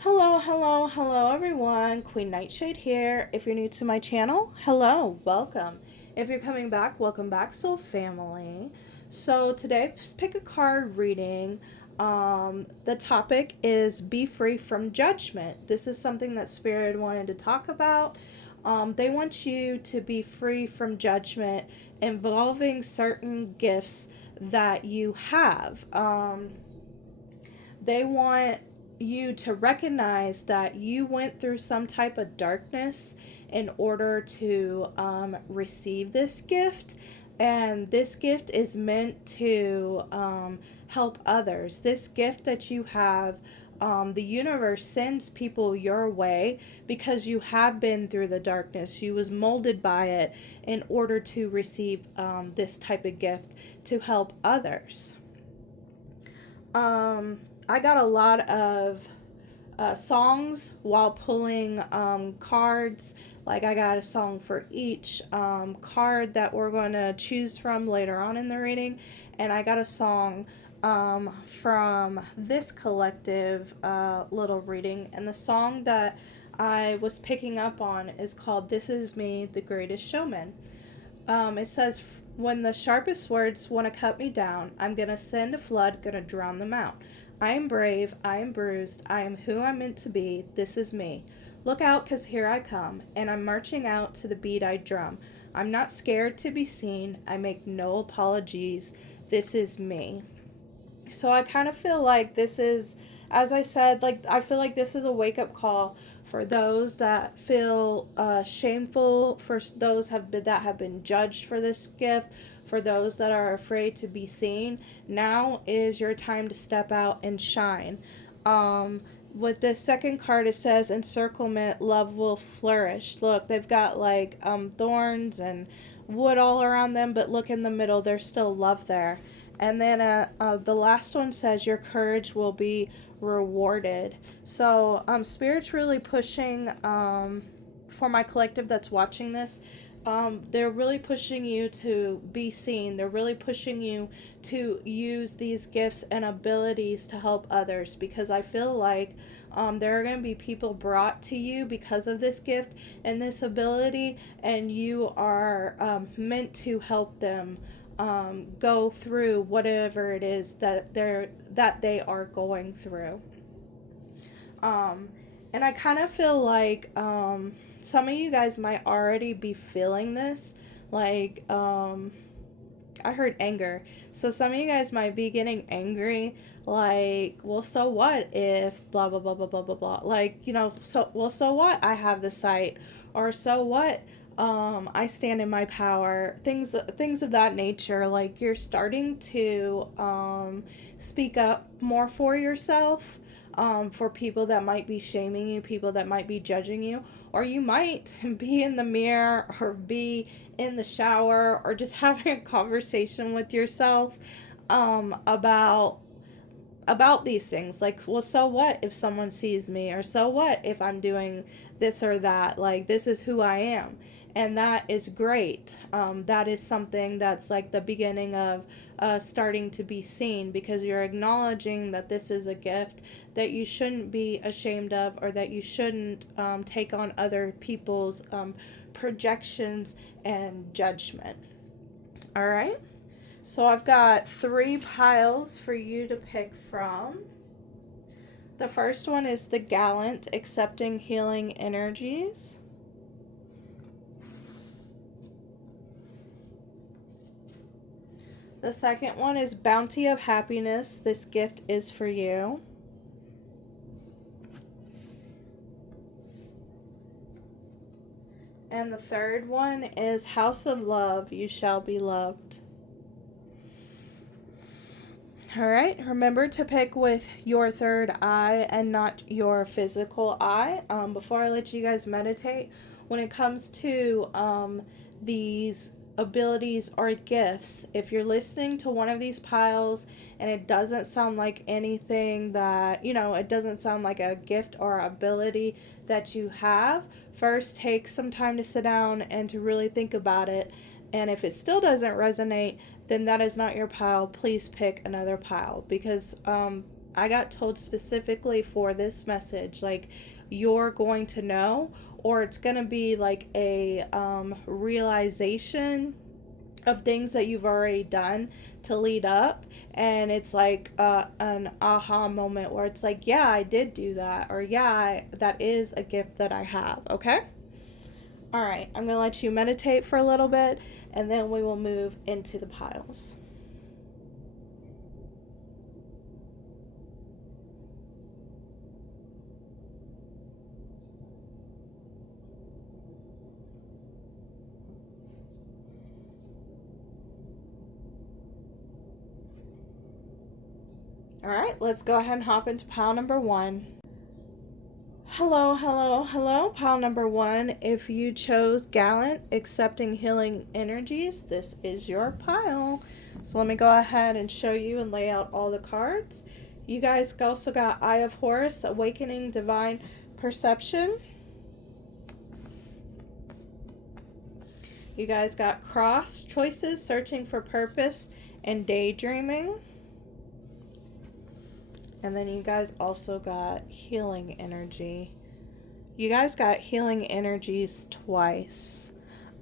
Hello everyone. Queen Nightshade here. If you're new to my channel, hello, welcome. If you're coming back, welcome back, soul family. So today, pick a card reading. The topic is be free from judgment. This is something that Spirit wanted to talk about. They want you to be free from judgment involving certain gifts that you have. They want you to recognize that you went through some type of darkness in order to receive this gift. And this gift is meant to help others. This gift that you have, the universe sends people your way because you have been through the darkness. You was molded by it in order to receive this type of gift to help others. I got a lot of songs while pulling cards. Like I got a song for each card that we're going to choose from later on in the reading. And I got a song from this collective little reading. And the song that I was picking up on is called This Is Me, the Greatest Showman. It says, when the sharpest words want to cut me down, I'm going to send a flood, going to drown them out. I am brave, I am bruised, I am who I'm meant to be, this is me. Look out, 'cause here I come, and I'm marching out to the beat I drum. I'm not scared to be seen, I make no apologies, this is me. So I kind of feel like this is, as I said, like I feel like this is a wake-up call for those that feel shameful, for those that have been judged for this gift, for those that are afraid to be seen. Now is your time to step out and shine. With this second card, it says, encirclement, love will flourish. Look, they've got like thorns and wood all around them, but look in the middle, there's still love there. And then the last one says, your courage will be rewarded. So Spirit's really pushing for my collective that's watching this. They're really pushing you to be seen. They're really pushing you to use these gifts and abilities to help others, because I feel like there are going to be people brought to you because of this gift and this ability, and you are meant to help them go through whatever it is that they are going through. And I kind of feel like some of you guys might already be feeling this. Like, I heard anger. So some of you guys might be getting angry. Like, well, so what if blah, blah, blah, blah, blah, blah, blah. Like, so what? I have the sight. Or so what? I stand in my power. Things of that nature. Like, you're starting to speak up more for yourself. For people that might be shaming you, people that might be judging you, or you might be in the mirror or be in the shower or just having a conversation with yourself about these things. Like, well, so what if someone sees me, or so what if I'm doing this or that? Like, this is who I am. And that is great. That is something that's like the beginning of starting to be seen, because you're acknowledging that this is a gift that you shouldn't be ashamed of, or that you shouldn't take on other people's projections and judgment. All right. So I've got 3 piles for you to pick from. The first one is the Gallant, accepting healing energies. The second one is Bounty of Happiness. This gift is for you. And the third one is House of Love. You shall be loved. All right. Remember to pick with your third eye and not your physical eye. Before I let you guys meditate, when it comes to these abilities or gifts, if you're listening to one of these piles and it doesn't sound like anything that, it doesn't sound like a gift or ability that you have, first take some time to sit down and to really think about it. And if it still doesn't resonate, then that is not your pile. Please pick another pile, because I got told specifically for this message, like, you're going to know, or it's going to be like a realization of things that you've already done to lead up, and it's like an aha moment where it's like, yeah, I did do that, or yeah, that is a gift that I have. Okay, all right, I'm gonna let you meditate for a little bit, and then we will move into the piles. All right, let's go ahead and hop into pile number 1. Hello, hello, hello, pile number 1. If you chose Gallant, Accepting Healing Energies, this is your pile. So let me go ahead and show you and lay out all the cards. You guys also got Eye of Horus, Awakening Divine Perception. You guys got Cross, Choices, Searching for Purpose, and Daydreaming. And then you guys also got Healing Energy. You guys got Healing Energies twice,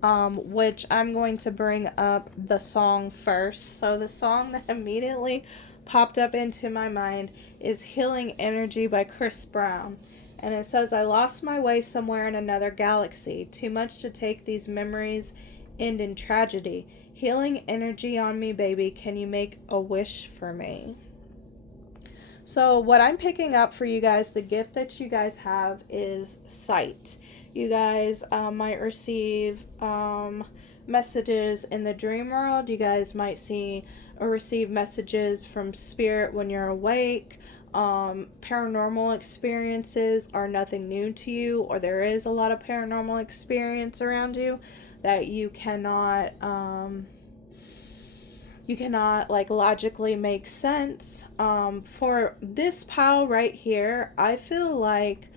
which I'm going to bring up the song first. So the song that immediately popped up into my mind is Healing Energy by Chris Brown. And it says, I lost my way somewhere in another galaxy. Too much to take, these memories end in tragedy. Healing energy on me, baby. Can you make a wish for me? So what I'm picking up for you guys, the gift that you guys have is sight. You guys might receive messages in the dream world. You guys might see or receive messages from spirit when you're awake. Paranormal experiences are nothing new to you, or there is a lot of paranormal experience around you that you cannot like logically make sense. For this pile right here, I feel like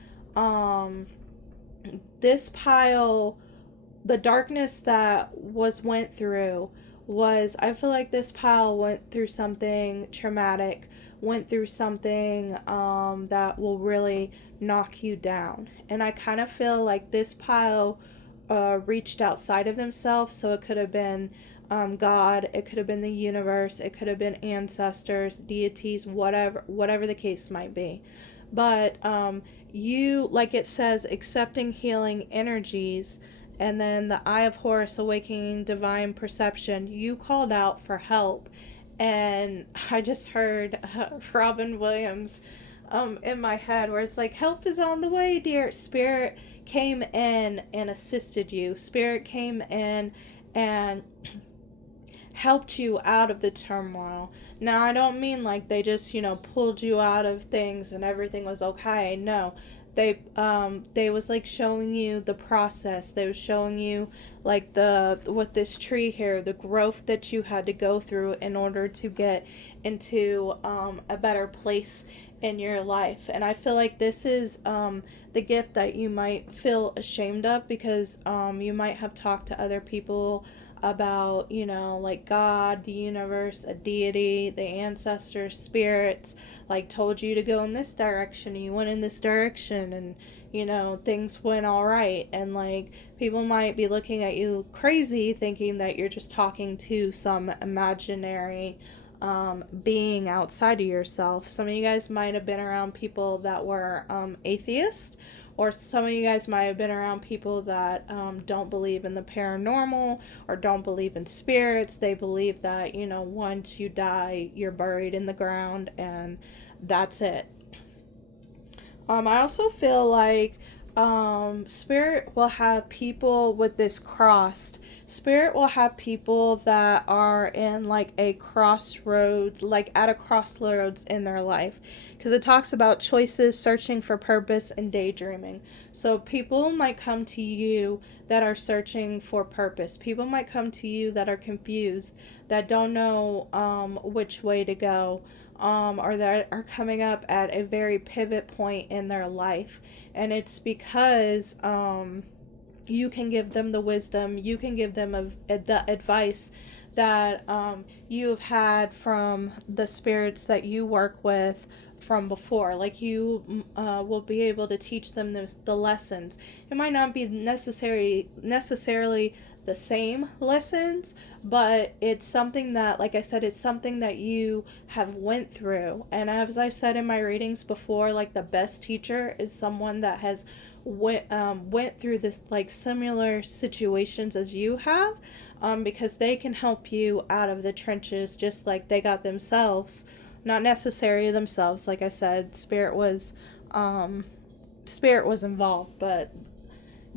this pile, the darkness that went through was, I feel like this pile went through something traumatic, went through something that will really knock you down. And I kind of feel like this pile reached outside of themselves. So it could have been God, it could have been the universe, it could have been ancestors, deities, whatever the case might be. But you, like it says, accepting healing energies, and then the Eye of Horus, Awakening Divine Perception, you called out for help. And I just heard Robin Williams in my head, where it's like, help is on the way, dear. Spirit came in and assisted you. Spirit came in and helped you out of the turmoil. Now, I don't mean like they just, pulled you out of things and everything was okay. No, they was like showing you the process. They was showing you like with this tree here, the growth that you had to go through in order to get into a better place in your life. And I feel like this is the gift that you might feel ashamed of, because you might have talked to other people about, like God, the universe, a deity, the ancestors, spirits, like told you to go in this direction, and you went in this direction, and things went all right. And like people might be looking at you crazy, thinking that you're just talking to some imaginary being outside of yourself. Some of you guys might have been around people that were atheists, or some of you guys might have been around people that don't believe in the paranormal or don't believe in spirits. They believe that, once you die, you're buried in the ground and that's it. I also feel like Spirit will have people with this crossed. Spirit will have people that are in like a crossroads, like at a crossroads in their life. Because it talks about choices, searching for purpose, and daydreaming. So people might come to you that are searching for purpose. People might come to you that are confused, that don't know which way to go. Or that are coming up at a very pivot point in their life. And it's because you can give them the wisdom, you can give them the advice that you've had from the spirits that you work with, from before. Like you will be able to teach them the lessons. It might not be necessarily the same lessons, but it's something that, like I said, it's something that you have went through. And as I said in my readings before, like the best teacher is someone that has went through this like similar situations as you have, because they can help you out of the trenches just like they got themselves. Not necessarily themselves, like I said, spirit was involved, but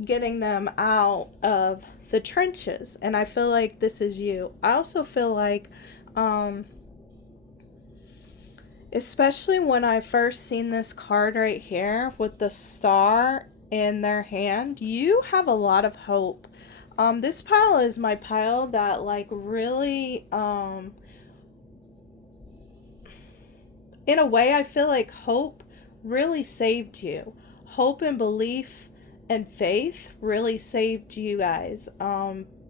getting them out of the trenches. And I feel like this is you. I also feel like especially when I first seen this card right here with the star in their hand, you have a lot of hope. This pile is my pile that like really in a way, I feel like hope really saved you. Hope and belief and faith really saved you guys,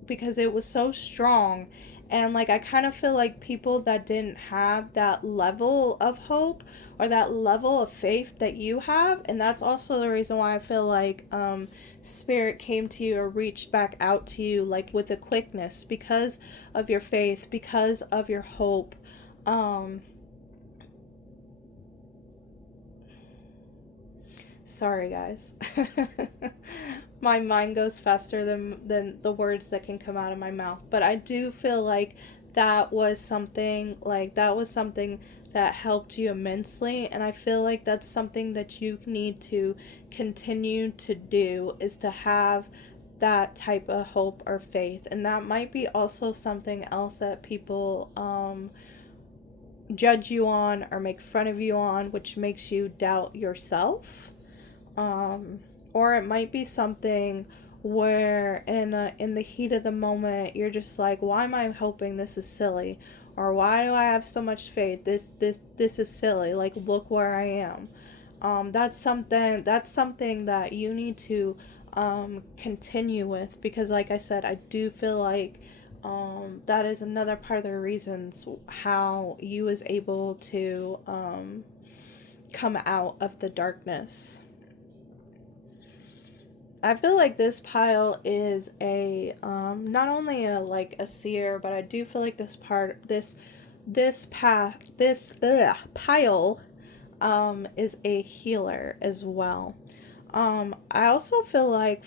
because it was so strong. And like I kind of feel like people that didn't have that level of hope or that level of faith that you have, and that's also the reason why I feel like spirit came to you or reached back out to you like with a quickness, because of your faith, because of your hope. Sorry, guys. My mind goes faster than the words that can come out of my mouth. But I do feel like that was something that helped you immensely. And I feel like that's something that you need to continue to do, is to have that type of hope or faith. And that might be also something else that people judge you on or make fun of you on, which makes you doubt yourself. Or it might be something where in the heat of the moment you're just like, why am I hoping? This is silly. Or why do I have so much faith? This is silly. Like, look where I am. That's something that you need to continue with, because like I said, I do feel like that is another part of the reasons how you was able to come out of the darkness. I feel like this pile is a not only a seer, but I do feel like this pile is a healer as well. I also feel like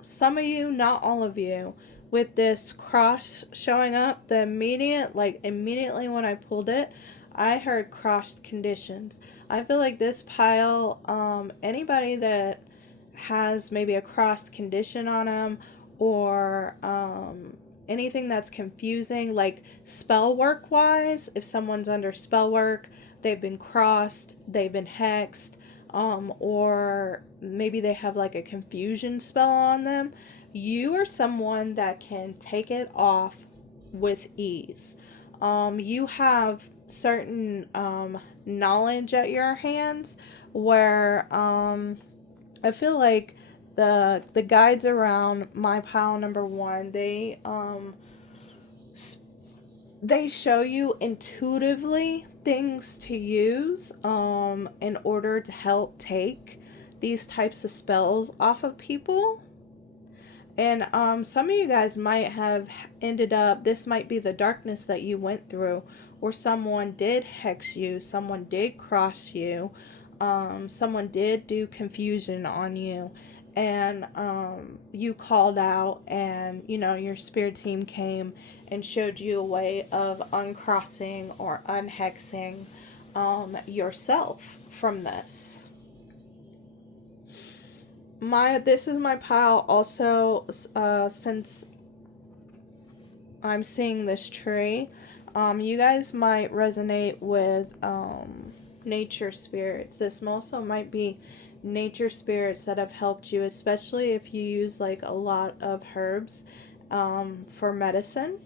some of you, not all of you, with this cross showing up, immediately when I pulled it, I heard crossed conditions. I feel like this pile, anybody that has maybe a crossed condition on them, or anything that's confusing, like spell work wise, if someone's under spell work, they've been crossed, they've been hexed, or maybe they have like a confusion spell on them, you are someone that can take it off with ease. You have certain knowledge at your hands where I feel like the guides around my pile number one, they show you intuitively things to use in order to help take these types of spells off of people. And some of you guys might have ended up, this might be the darkness that you went through, or someone did hex you, someone did cross you, someone did do confusion on you, and you called out, and your spirit team came and showed you a way of uncrossing or unhexing yourself from this. This is my pile also, since I'm seeing this tree. You guys might resonate with nature spirits. This also might be nature spirits that have helped you, especially if you use like a lot of herbs for medicine.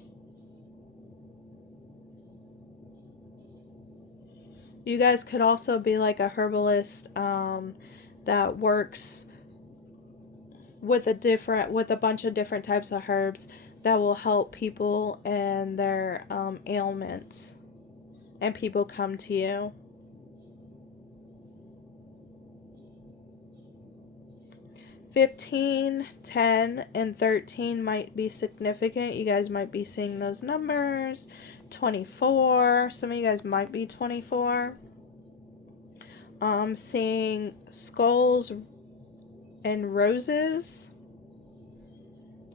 You guys could also be like a herbalist that works with a bunch of different types of herbs that will help people and their ailments, and people come to you. 15, 10, and 13 might be significant. You guys might be seeing those numbers. 24. Some of you guys might be 24. Seeing skulls and roses.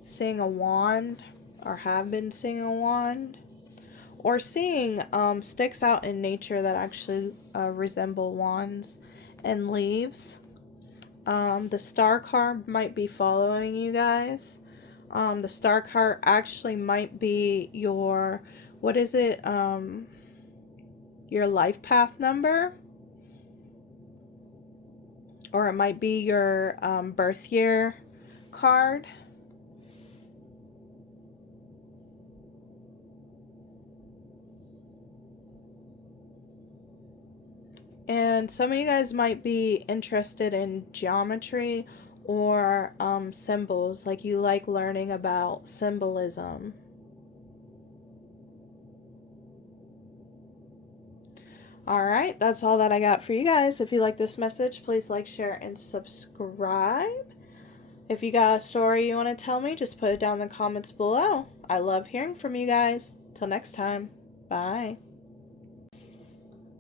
Seeing a wand, or have been seeing a wand. Or seeing sticks out in nature that actually resemble wands and leaves. The star card might be following you guys. The star card actually might be your, what is it? Your life path number. Or it might be your birth year card. And some of you guys might be interested in geometry or symbols, like you like learning about symbolism. Alright, that's all that I got for you guys. If you like this message, please like, share, and subscribe. If you got a story you want to tell me, just put it down in the comments below. I love hearing from you guys. Till next time, bye.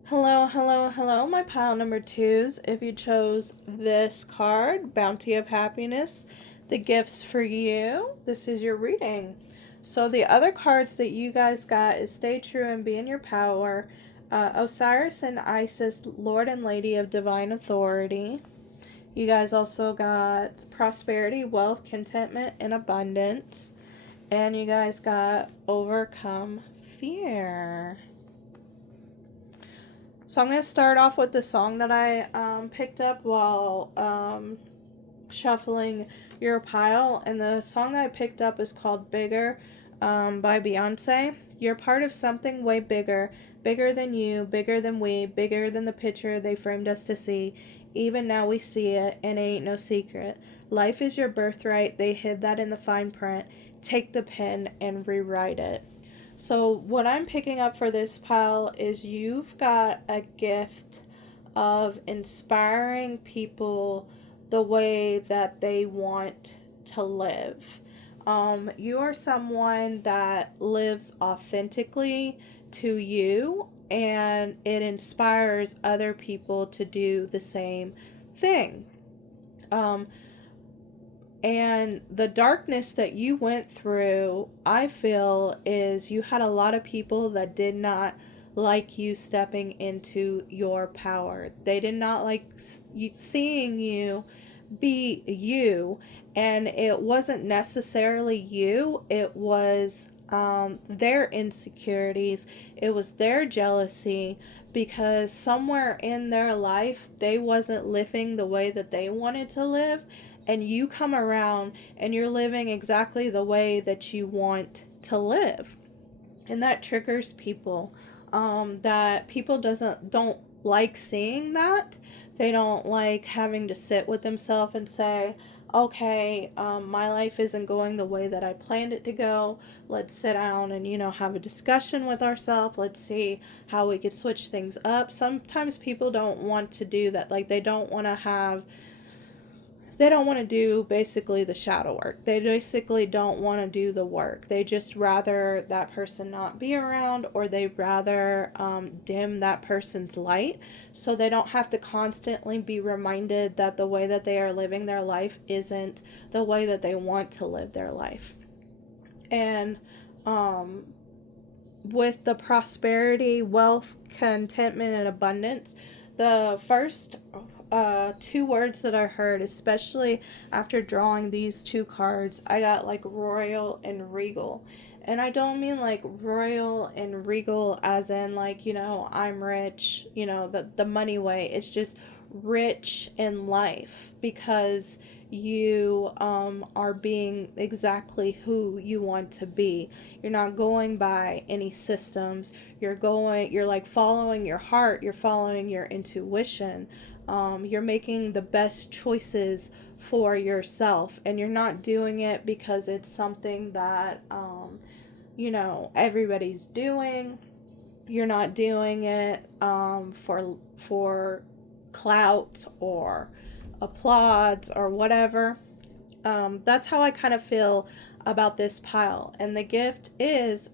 Hello, hello, hello, my pile number 2s. If you chose this card, Bounty of Happiness, the gifts for you, this is your reading. So the other cards that you guys got is Stay True and Be in Your Power, Osiris and Isis, Lord and Lady of Divine Authority. You guys also got Prosperity, Wealth, Contentment, and Abundance. And you guys got Overcome Fear. So I'm going to start off with the song that I picked up while shuffling your pile. And the song that I picked up is called Bigger by Beyonce. You're part of something way bigger. Bigger than you, bigger than we, bigger than the picture they framed us to see. Even now we see it, and it ain't no secret. Life is your birthright. They hid that in the fine print. Take the pen and rewrite it. So what I'm picking up for this pile is you've got a gift of inspiring people the way that they want to live. You are someone that lives authentically to you, and it inspires other people to do the same thing. And the darkness that you went through, I feel, is you had a lot of people that did not like you stepping into your power. They did not like seeing you be you, and it wasn't necessarily you. It was their insecurities. It was their jealousy, because somewhere in their life they wasn't living the way that they wanted to live. And you come around and you're living exactly the way that you want to live. And that triggers people. That people don't like seeing that. They don't like having to sit with themselves and say, okay, my life isn't going the way that I planned it to go. Let's sit down and, have a discussion with ourselves. Let's see how we could switch things up. Sometimes people don't want to do that. Like, they don't want to do basically the shadow work. They basically don't want to do the work. They just rather that person not be around, or they rather dim that person's light, so they don't have to constantly be reminded that the way that they are living their life isn't the way that they want to live their life. And with the prosperity, wealth, contentment, and abundance, the first two words that I heard, especially after drawing these two cards, I got like royal and regal. And I don't mean like royal and regal as in like, I'm rich, the money way. It's just rich in life, because you are being exactly who you want to be. You're not going by any systems. You're like following your heart. You're following your intuition. You're making the best choices for yourself, and you're not doing it because it's something that, everybody's doing. You're not doing it for clout or applause or whatever. that's how I kind of feel about this pile. And the gift is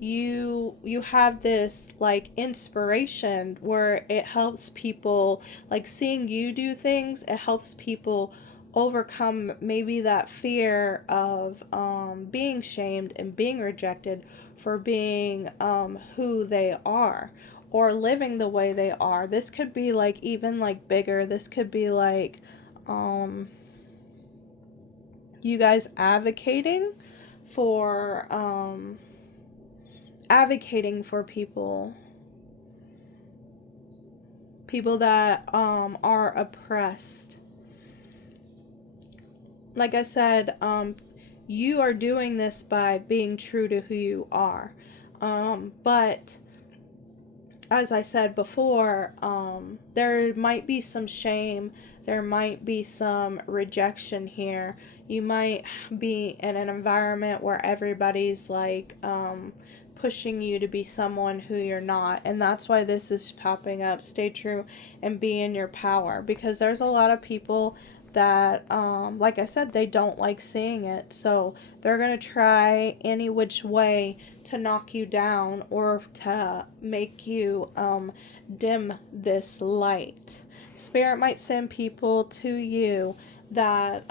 you have this like inspiration where it helps people, like seeing you do things, it helps people overcome maybe that fear of being shamed and being rejected for being who they are, or living the way they are. This could be like even like bigger. This could be like you guys for advocating for people that are oppressed. Like I said, you are doing this by being true to who you are. But as I said before, there might be some shame, there might be some rejection here. You might be in an environment where everybody's like pushing you to be someone who you're not, and that's why this is popping up. Stay true and be in your power, because there's a lot of people that like I said, they don't like seeing it, so they're gonna try any which way to knock you down or to make you dim this light. Spirit might send people to you that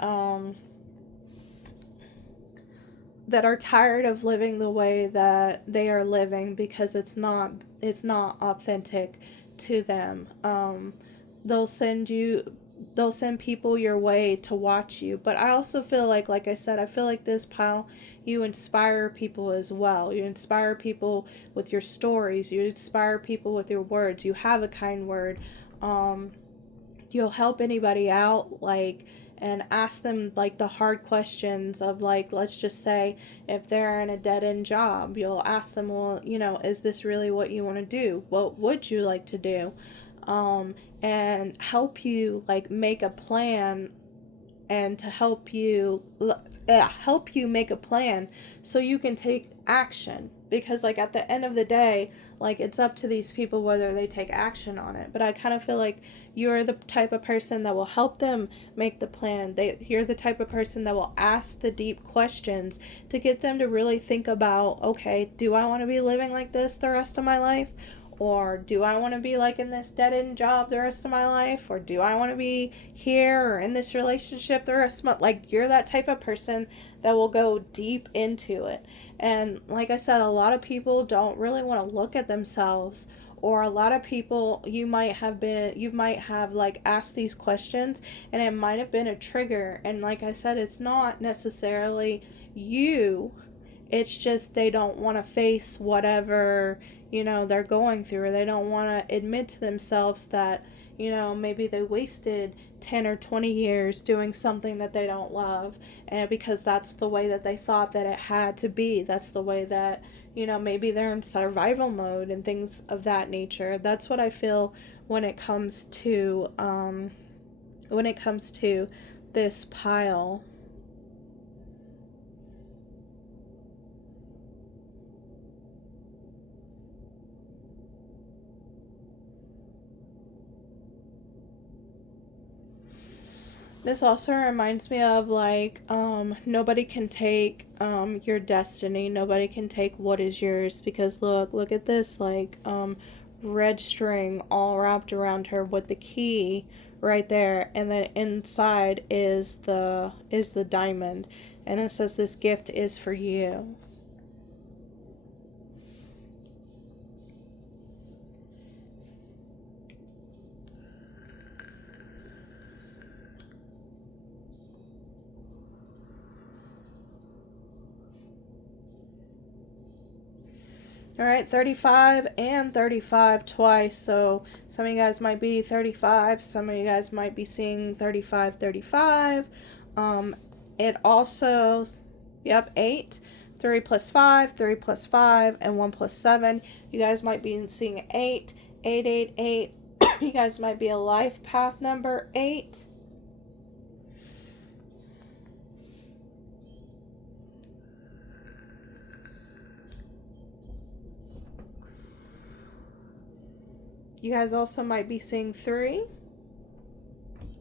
that are tired of living the way that they are living, because it's not authentic to them. They'll send people your way to watch you. But I also feel like I said, I feel like this pile, you inspire people as well. You inspire people with your stories. You inspire people with your words. You have a kind word. You'll help anybody out, like, and ask them like the hard questions of, like, let's just say if they're in a dead-end job, you'll ask them, well, is this really what you want to do? What would you like to do? And help you like make a plan, and to help you make a plan so you can take action. Because like at the end of the day, like it's up to these people whether they take action on it. But I kind of feel like you're the type of person that will help them make the plan. You're the type of person that will ask the deep questions to get them to really think about, okay, do I want to be living like this the rest of my life? Or do I want to be like in this dead-end job the rest of my life? Or do I want to be here or in this relationship the rest of my... Like, you're that type of person that will go deep into it. And like I said, a lot of people don't really want to look at themselves. Or a lot of people, you might have like asked these questions and it might have been a trigger. And like I said, it's not necessarily you. It's just they don't want to face whatever they're going through, or they don't want to admit to themselves that maybe they wasted 10 or 20 years doing something that they don't love, and because that's the way that they thought that it had to be. That's the way that maybe they're in survival mode and things of that nature. That's what I feel when it comes to this pile. This also reminds me of like nobody can take your destiny. Nobody can take what is yours, because look at this, like red string all wrapped around her with the key right there, and then inside is the diamond, and it says this gift is for you. All right, 35 and 35 twice. So some of you guys might be 35. Some of you guys might be seeing 35, 35. It also, 8. 3 plus 5, 3 plus 5, and 1 plus 7. You guys might be seeing 8, 8, 8, 8. You guys might be a life path number 8. You guys also might be seeing 3.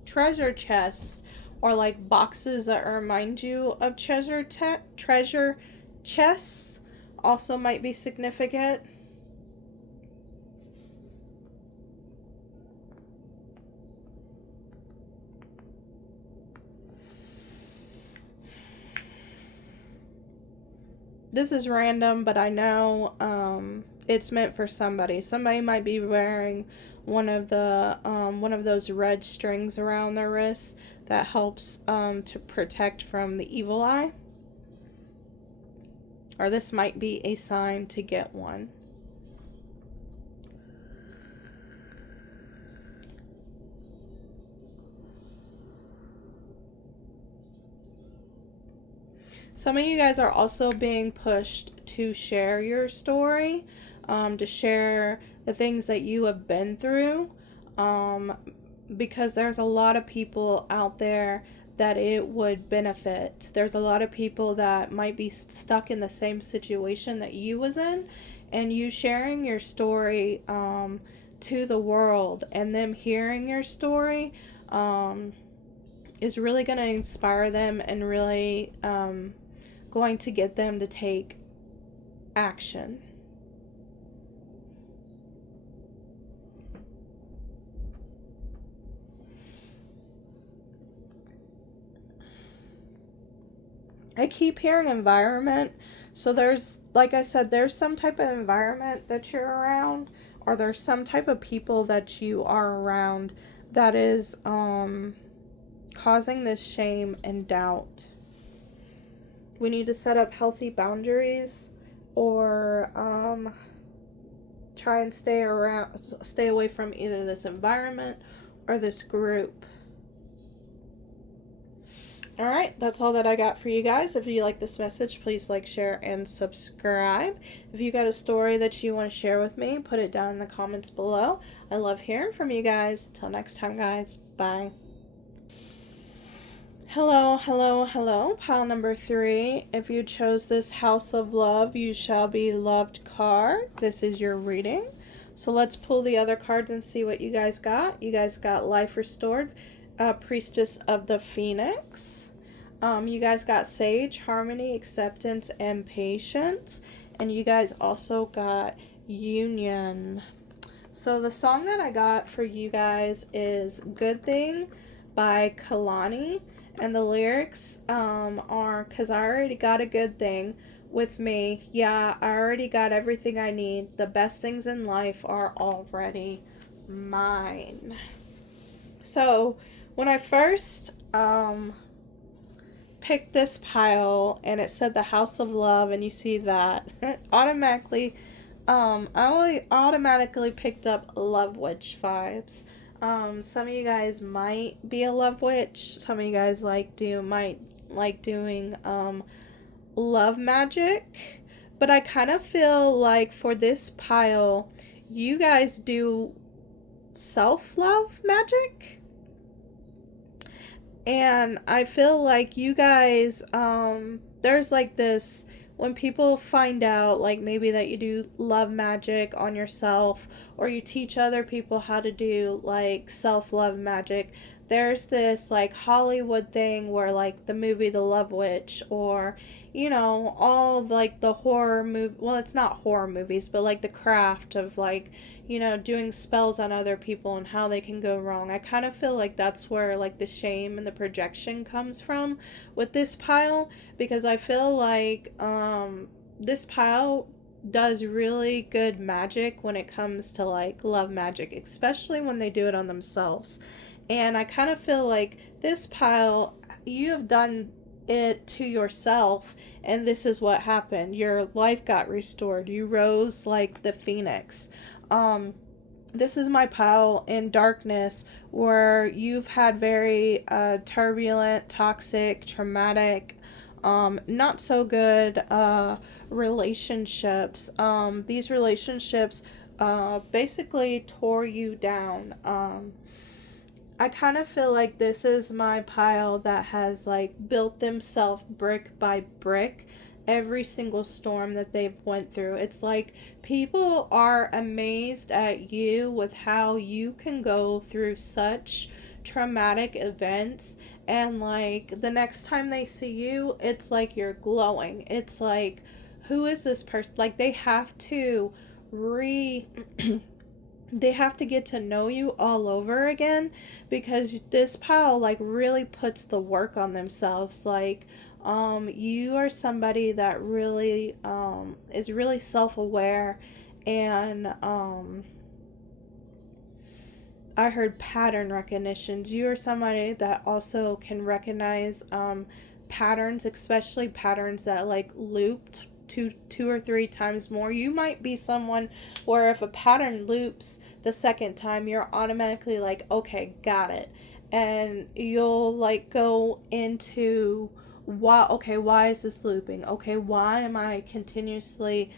Treasure chests, or like boxes that remind you of treasure chests also might be significant. This is random, but I know it's meant for somebody. Somebody might be wearing one of those red strings around their wrists that helps to protect from the evil eye. Or this might be a sign to get one. Some of you guys are also being pushed to share your story, to share the things that you have been through, because there's a lot of people out there that it would benefit. There's a lot of people that might be stuck in the same situation that you was in, and you sharing your story to the world and them hearing your story is really going to inspire them and really going to get them to take action. I keep hearing environment. So there's, like I said, there's some type of environment that you're around, or there's some type of people that you are around that is causing this shame and doubt. We need to set up healthy boundaries, or try and stay away from either this environment or this group. All right, that's all that I got for you guys. If you like this message, please like, share, and subscribe. If you got a story that you want to share with me, put it down in the comments below. I love hearing from you guys. Till next time, guys. Bye. Hello, hello, hello. Pile number 3. If you chose this House of Love, you shall be loved card. This is your reading. So let's pull the other cards and see what you guys got. You guys got Life Restored, Priestess of the Phoenix. You guys got Sage, Harmony, Acceptance, and Patience. And you guys also got Union. So the song that I got for you guys is Good Thing by Kehlani. And the lyrics are, 'cause I already got a good thing with me. Yeah, I already got everything I need. The best things in life are already mine. So when I first picked this pile and it said the House of Love, and you see that, automatically, I automatically picked up Love Witch vibes. Some of you guys might be a love witch. Some of you guys might like doing love magic. But I kind of feel like for this pile, you guys do self-love magic. And I feel like you guys, there's like this, when people find out, like maybe that you do love magic on yourself, or you teach other people how to do like self-love magic, there's this like Hollywood thing where like the movie The Love Witch, or you know, all like the horror movie, well, it's not horror movies, but like the craft of like, you know, doing spells on other people and how they can go wrong. I kind of feel like that's where like the shame and the projection comes from with this pile, because I feel like this pile does really good magic when it comes to like love magic, especially when they do it on themselves. And I kind of feel like this pile, you have done it to yourself, and this is what happened. Your life got restored. You rose like the phoenix. This is my pile in darkness, where you've had very turbulent, toxic, traumatic, not so good relationships. These relationships basically tore you down. I kind of feel like this is my pile that has like built themselves brick by brick every single storm that they've went through. It's like people are amazed at you with how you can go through such traumatic events, and like the next time they see you, it's like you're glowing. It's like, who is this person? Like they have to re they have to get to know you all over again, because this pile like really puts the work on themselves. Like you are somebody that really is really self-aware, and I heard pattern recognitions. You are somebody that also can recognize patterns, especially patterns that like looped two or three times more. You might be someone where if a pattern loops the second time, you're automatically like, okay, got it. And you'll like go into why is this looping? Okay, why am I continuously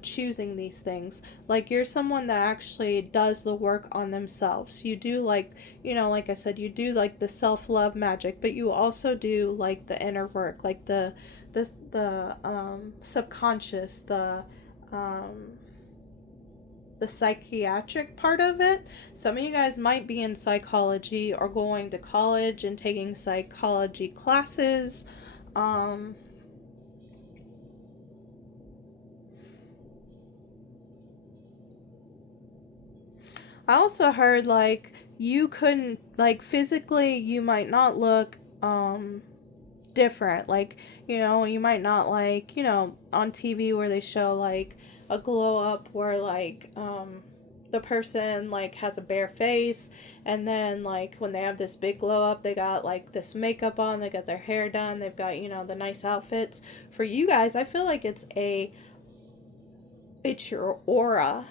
choosing these things? Like you're someone that actually does the work on themselves. You do like, like I said, you do like the self-love magic, but you also do like the inner work, like the subconscious, the psychiatric part of it. Some of you guys might be in psychology or going to college and taking psychology classes. I also heard like you couldn't, like physically you might not look different. Like, you might not like, on TV where they show like a glow up where like the person like has a bare face, and then like when they have this big glow up, they got like this makeup on, they got their hair done, they've got, the nice outfits. For you guys, I feel like it's your aura.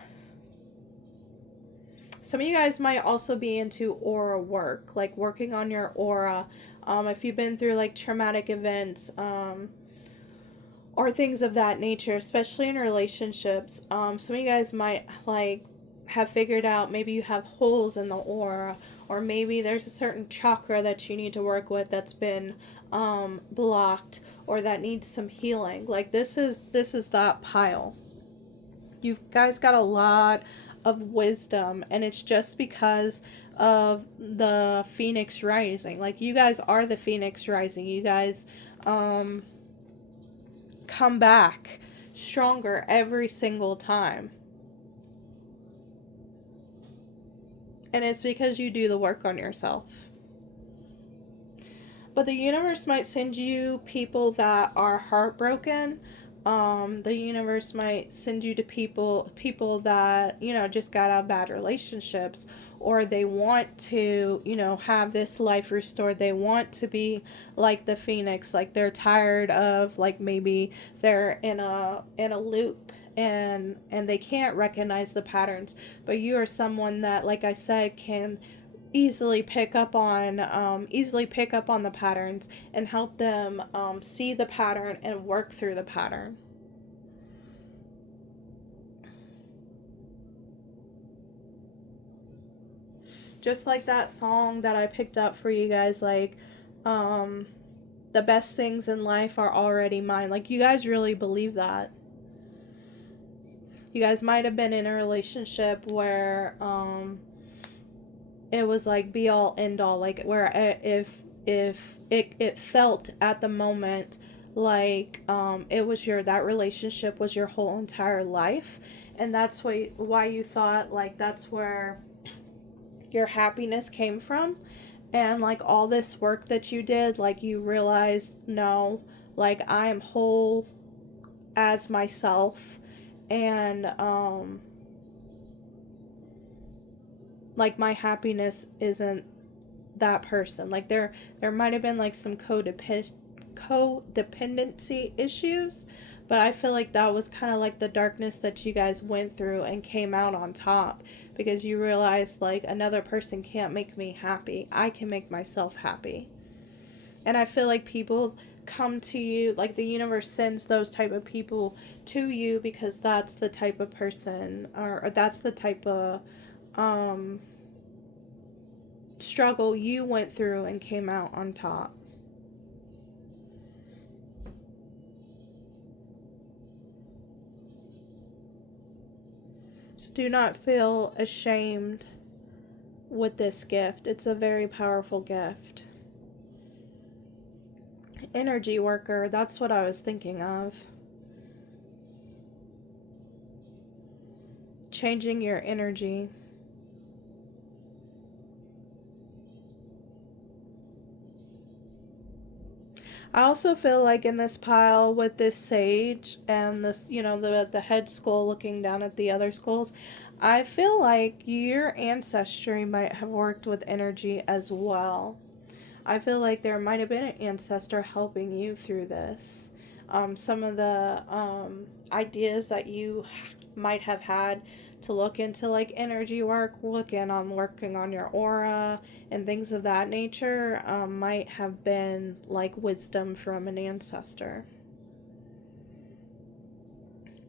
Some of you guys might also be into aura work, like working on your aura. If you've been through like traumatic events, or things of that nature, especially in relationships. Some of you guys might like have figured out maybe you have holes in the aura, or maybe there's a certain chakra that you need to work with that's been blocked, or that needs some healing. Like this is that pile. You guys got a lot of wisdom, and it's just because of the Phoenix rising. Like you guys are the Phoenix rising. You guys come back stronger every single time. And it's because you do the work on yourself. But the universe might send you people that are heartbroken. The universe might send you to people that, just got out of bad relationships, or they want to, have this life restored. They want to be like the Phoenix, like they're tired of, like maybe they're in a loop, and they can't recognize the patterns. But you are someone that, like I said, can easily pick up on the patterns and help them see the pattern and work through the pattern. Just like that song that I picked up for you guys, like the best things in life are already mine. Like you guys really believe that. You guys might have been in a relationship where it was like be all end all, like where if it felt at the moment like it was that relationship was your whole entire life, and that's why you thought like that's where your happiness came from. And like all this work that you did, like you realized, no, like I am whole as myself, and like my happiness isn't that person. Like there might have been like some codependency issues, but I feel like that was kind of like the darkness that you guys went through and came out on top, because you realized like another person can't make me happy. I can make myself happy. And I feel like people come to you, like the universe sends those type of people to you, because that's the type of person, or that's the type of struggle you went through and came out on top. So do not feel ashamed with this gift. It's a very powerful gift. Energy worker, that's what I was thinking of. Changing your energy. I also feel like in this pile with this sage and this, you know, the head skull looking down at the other skulls, I feel like your ancestry might have worked with energy as well. I feel like there might have been an ancestor helping you through this. Some of the ideas that you might have had to look into, like energy work, working on your aura and things of that nature, might have been like wisdom from an ancestor.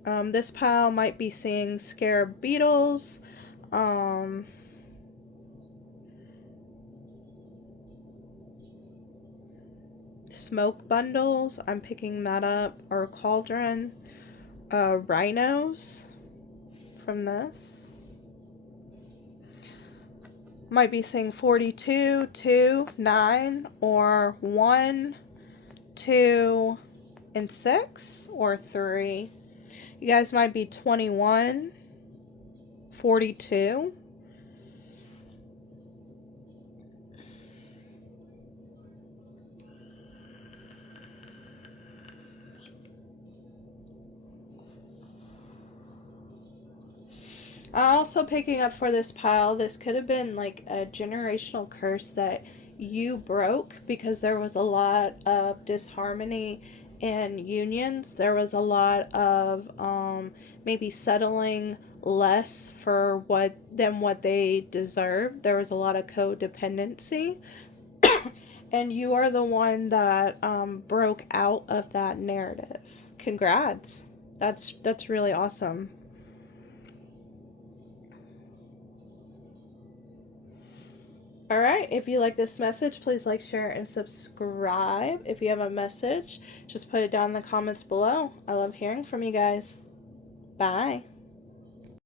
This pile might be seeing scarab beetles, smoke bundles, I'm picking that up, or cauldron, rhinos from this. Might be saying 42, 2, 9, or 1, 2, and 6, or 3. You guys might be 21, 42. Also picking up for this pile, this could have been like a generational curse that you broke because there was a lot of disharmony in unions. There was a lot of maybe settling less for what they deserved. There was a lot of codependency. And you are the one that broke out of that narrative. Congrats. That's really awesome. Alright, if you like this message, please like, share, and subscribe. If you have a message, just put it down in the comments below. I love hearing from you guys. Bye.